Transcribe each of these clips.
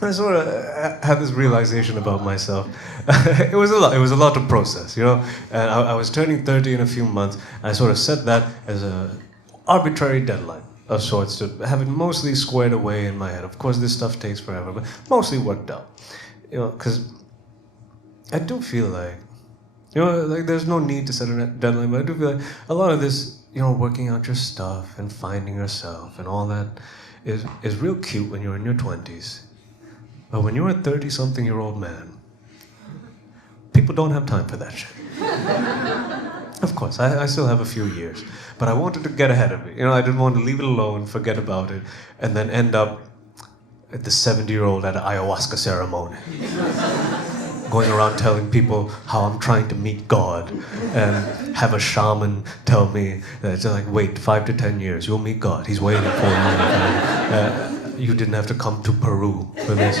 I sort of had this realization about myself. It was a lot. It was a lot to process, you know. And I was turning 30 in a few months. And I sort of set that as a arbitrary deadline of sorts to have it mostly squared away in my head. Of course, this stuff takes forever, but mostly worked out. You know, because I do feel like, you know, like there's no need to set a deadline, but I do feel like a lot of this, you know, working out your stuff and finding yourself and all that is real cute when you're in your 20s. But when you're a 30-something-year-old man, people don't have time for that shit. Of course, I still have a few years, but I wanted to get ahead of it. You know, I didn't want to leave it alone, forget about it, and then end up at the 70-year-old at an ayahuasca ceremony, going around telling people how I'm trying to meet God, and have a shaman tell me that it's like, wait, 5 to 10 years, you'll meet God. He's waiting for you. You didn't have to come to Peru for this.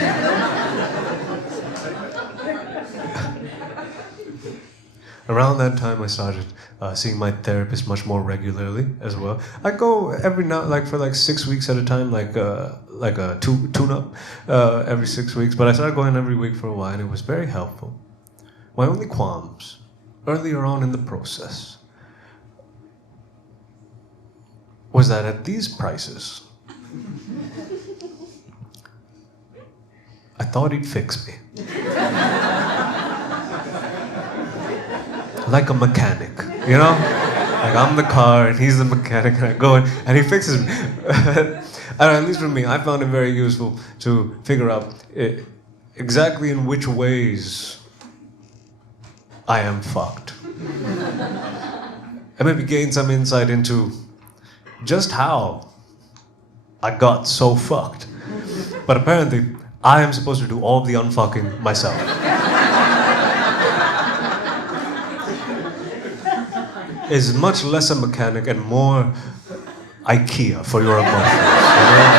Around that time, I started seeing my therapist much more regularly as well. I go every now, like for like 6 weeks at a time, like a tune-up every 6 weeks. But I started going every week for a while, and it was very helpful. My only qualms earlier on in the process was that at these prices, I thought he'd fix me. Like a mechanic, you know? Like I'm the car and he's the mechanic, and I go in and he fixes me. At least for me, I found it very useful to figure out exactly in which ways I am fucked. And maybe gain some insight into just how I got so fucked. But apparently, I am supposed to do all the unfucking myself. Is much less a mechanic and more IKEA for your emotions. You know?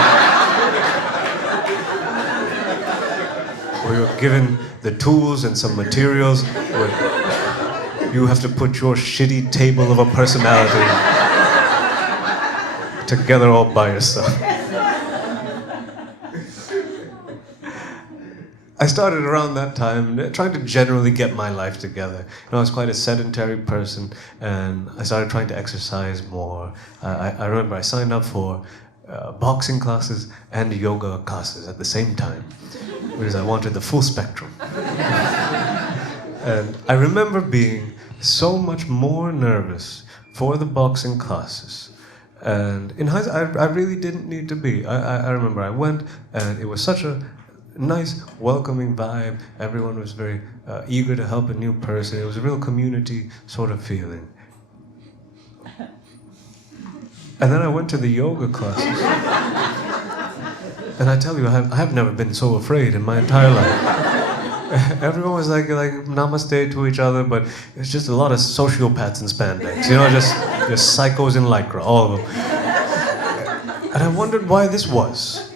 Where you're given the tools and some materials where you have to put your shitty table of a personality together all by yourself. I started around that time trying to generally get my life together. You know, I was quite a sedentary person, and I started trying to exercise more. I remember I signed up for boxing classes and yoga classes at the same time, because I wanted the full spectrum. And I remember being so much more nervous for the boxing classes. And in hindsight, I really didn't need to be. I remember I went, and it was such a nice, welcoming vibe. Everyone was very eager to help a new person. It was a real community sort of feeling. And then I went to the yoga classes. And I tell you, I have never been so afraid in my entire life. Everyone was like namaste to each other, but it's just a lot of sociopaths in spandex. You know, just psychos in lycra, all of them. And I wondered why this was.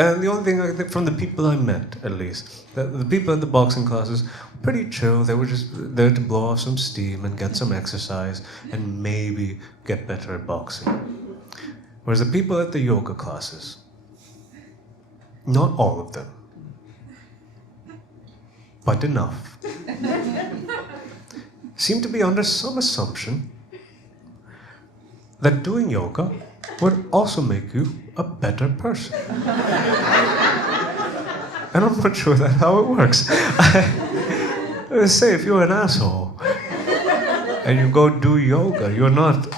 And the only thing I think from the people I met, at least, the people at the boxing classes, pretty chill. They were just there to blow off some steam and get some exercise and maybe get better at boxing. Whereas the people at the yoga classes, not all of them, but enough, seemed to be under some assumption that doing yoga would also make you a better person. And I'm not sure that's how it works. Say if you're an asshole and you go do yoga, you're not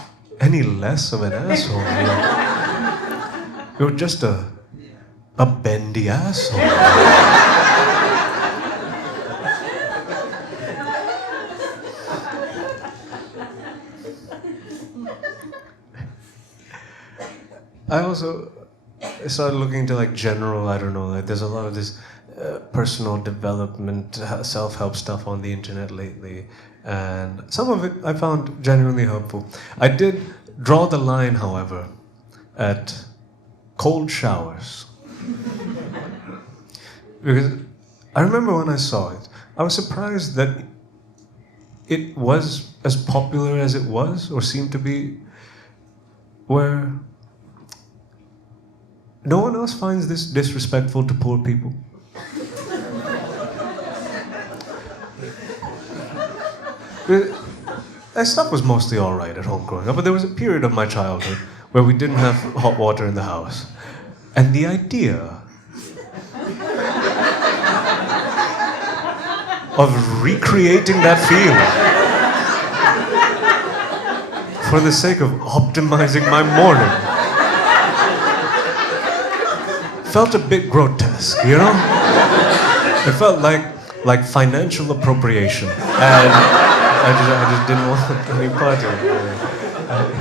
any less of an asshole. You're just a bendy asshole. I also started looking into like general, I don't know, like there's a lot of this personal development, self-help stuff on the internet lately, and some of it I found genuinely helpful. I did draw the line, however, at cold showers. Because I remember when I saw it, I was surprised that it was as popular as it was, or seemed to be, where No one else finds this disrespectful to poor people? That stuff was mostly all right at home growing up, but there was a period of my childhood where we didn't have hot water in the house. And the idea of recreating that feeling for the sake of optimizing my morning felt a bit grotesque, you know? It felt like financial appropriation. And I just didn't want any part of it.